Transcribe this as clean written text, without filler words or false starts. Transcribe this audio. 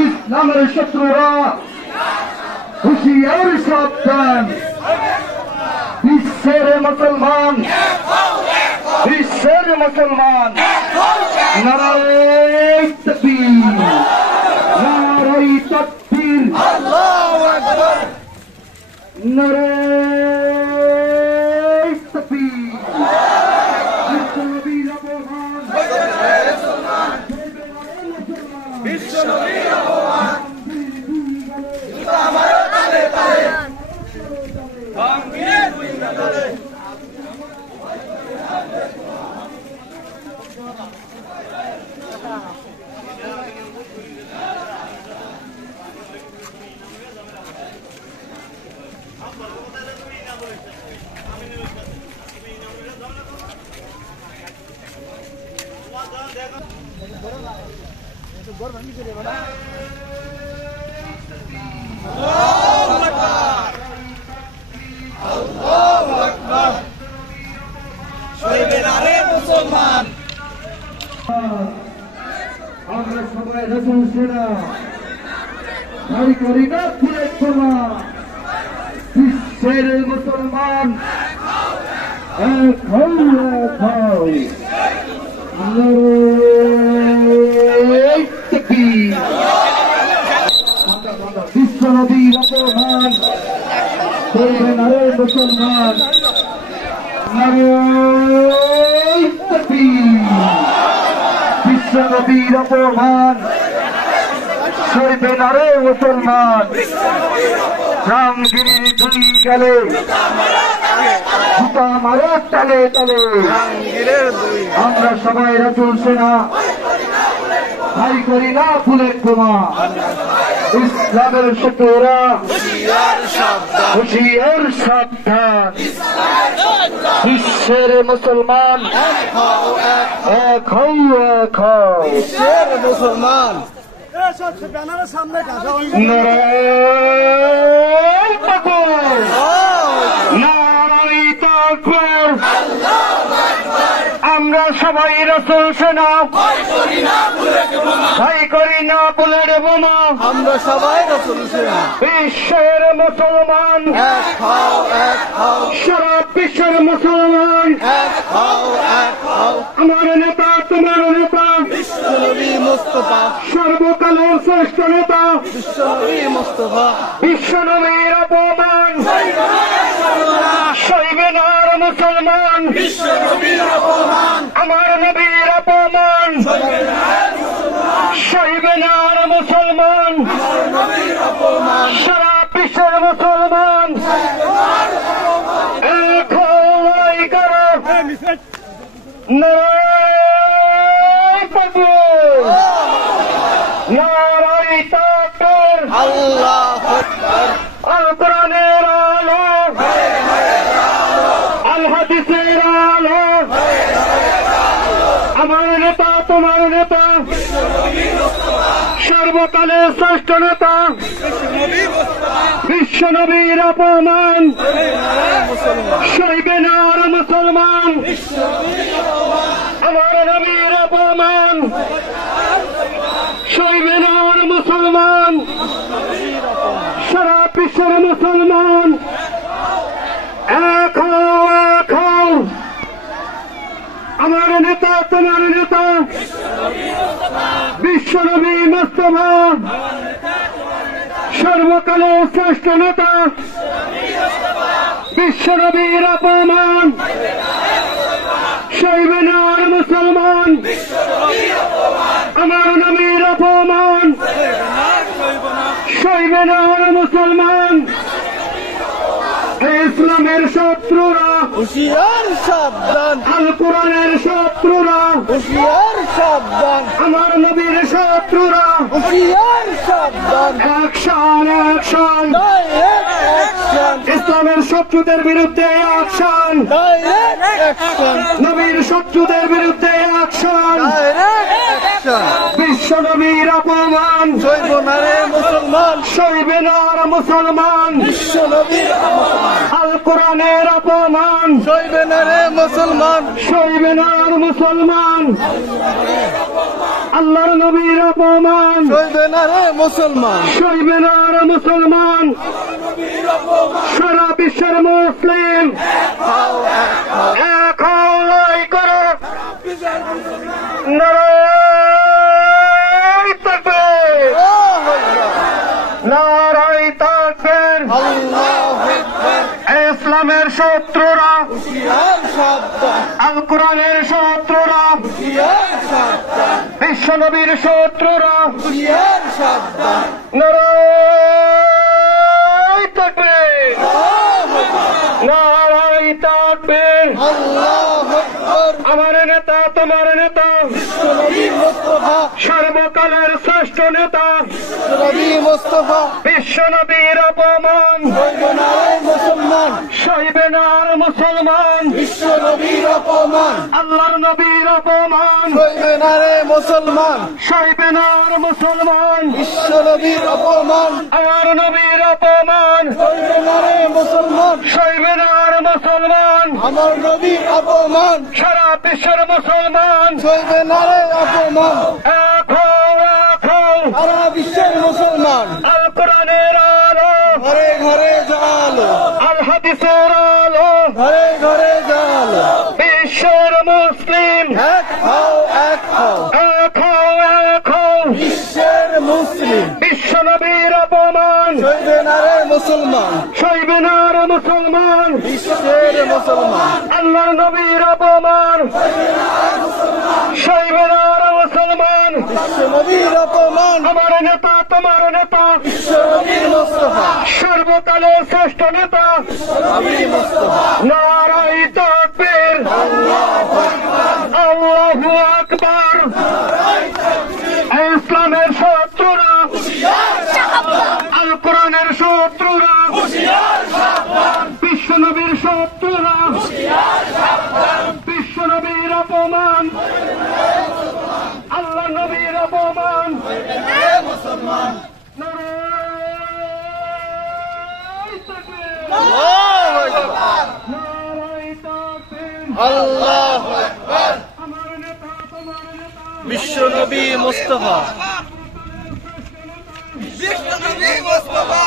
ইসলামের শত্রুরা হুঁশিয়ার সাবধান। বিশ্বের মুসলমান নারায়ে তাকবীর, নারায়ে তাকবীর, আল্লাহু আকবার, নারায়ে তাকবীর। বিশ্বনবীর অপমান, বিশ্বনবীর অপমান, আমার তালে তালে ভাঙিয়ে দুই তালে। মুসলমান আমরা সবাই রাসূল সেনা ভাই করি না ফুলের ছোনা। বিশ্বের মুসলমান এক হও, এক হও, নারায়ে তাকবীর। বিশ্বনবীর অপমান করবে না রে মুসলমান, নারায়ে তাকবীর। বিশ্বনবীর অপমান সইবে না রে মুসলমান। রামগিরির দুই গেলে জুতা মারো তালে তালে। আমরা সবাই রাসূল সেনা ভাই করি না ফুলের বোমা। ইসলামের শত্রুরা হুঁশিয়ার সাবধান। বিশ্বের মুসলমান এক হও, এক হও, বিশ্বের মুসলমান। নারায়ে তাকবীর, নারায়ে তাকবীর। আমরা সবাই রাসূল সেনা ভাই করি না ফুলের বোমা। আমরা সবাই রাসূল সেনা। বিশ্বের মুসলমান এক হও, এক হও, সারা বিশ্বের মুসলমান এক হও, এক হও। আমার নেতা তোমার নেতা বিশ্বনবী মুস্তাফা, সর্বকালের শ্রেষ্ঠ নেতা বিশ্বনবী মুস্তাফা। বিশ্বনবীর অপমান সইবে না রে মুসলমান। বিশ্বনবীর অপমান, আমার নবীর অপমান সইবে না রে মুসলমান। সারা বিশ্বের মুসলমান এক হওয়াই করো। নারায়ে তাকবীর, নারায়ে তাকবীর, আল্লাহু আকবার। আল কোরআনের আলো, আল হাদিসের আলো, আমার নেতা তোমার নেতা সর্বকালের শ্রেষ্ঠ নেতা বিশ্বনবীর অপমান সইবে না রে মুসলমান। আমার নবীর অপমান সইবে না রে মুসলমান। সারা বিশ্বের মুসলমান এক হও, এক হও। আমার নেতা তোমার নেতা বিশ্বনবী মুস্তাফা, সর্বকালের শ্রেষ্ঠ নেতা বিশ্বনবীর অপমান সইবে না রে মুসলমান। আমার নবীর অপমান সইবে না রে মুসলমান। ইসলামের শত্রুরা হুঁশিয়ার সাবধান। আল কোরআনের শত্রুরা হুঁশিয়ার সাবধান। আমার নবীর শত্রুরা হুঁশিয়ার সাবধান। Action, action, direct action. ইসলামের শত্রুদের বিরুদ্ধে অ্যাকশন, ডাইরেক্ট অ্যাকশন। নবীর শত্রুদের বিরুদ্ধে অ্যাকশন, ডাইরেক্ট অ্যাকশন। বিশ্বনবীর অপমান সইব না রে মুসলমান। মুসলমান সইবে না আর মুসলমান বিশ্ব নবীর অপমান আল কোরআনের অপমান সইবে না রে মুসলমান সইবে না আর মুসলমান আল্লাহর নবীর অপমান সইবে না রে মুসলমান সইবে না আর মুসলমান সারা বিশ্বের মুসলিম এক হও লড়াই করো নারায়ে তাকবীর নারায়ে তাকবীর আল্লাহু আকবার ইসলামের শত্রুরা আল কোরআনের শত্রুরা বিশ্ব নবীর শত্রুরা নারায়ে তাকবীর নারায়ে তাকবীর আল্লাহু আকবার আমার নেতা তোমার নেতা বিশ্বনবী মুস্তাফা সর্বকালের শ্রেষ্ঠ নেতা নবী মুস্তাফা বিশ্বনবীর অপমান সইবে না মুসলমান সইবে না মুসলমান বিশ্বনবীর অপমান আল্লাহর নবীর অপমান সইবে না রে মুসলমান সইবে না মুসলমান বিশ্বনবীর অপমান আমার নবীর অপমান সইবে না রে মুসলমান সইবে না মুসলমান আমার নবীর অপমান সারা বিশ্বের মুসলমান সইবে না রে অপমান এক হও সারা বিশ্বের মুসলমান আল কোরআনের আলো ঘরে ঘরে জালো আল হাদিসের আলো ঘরে ঘরে জালো বিশ্বের মুসলিম এক হও বিশ্বের মুসলিম বিশ্ব নবীর অপমান সইবে না রে মুসলমান সইবে না রে মুসলমান বিশ্বের মুসলমান আল্লাহর নবীর অপমান সইবে না রে মুসলমান বিশ্ব নবীর অপমান আমার নেতা তোমার নেতা বিশ্ব নবীর মুস্তাফা সর্বকালের শ্রেষ্ঠ নেতা নবী মুস্তাফা নারায়ে তাকবীর আল্লাহু আকবার ইসলামের শত্রুরা আল কোরআনের শত্রুরা বিশ্ব নবীর শত্রুরা বিশ্ব নবীর অপমান আল্লাহ নবীর অপমান মুসলমান আল্লাহু আকবার বিশ্ব নবী মুস্তাফা বিশ্ব নবী মুস্তাফা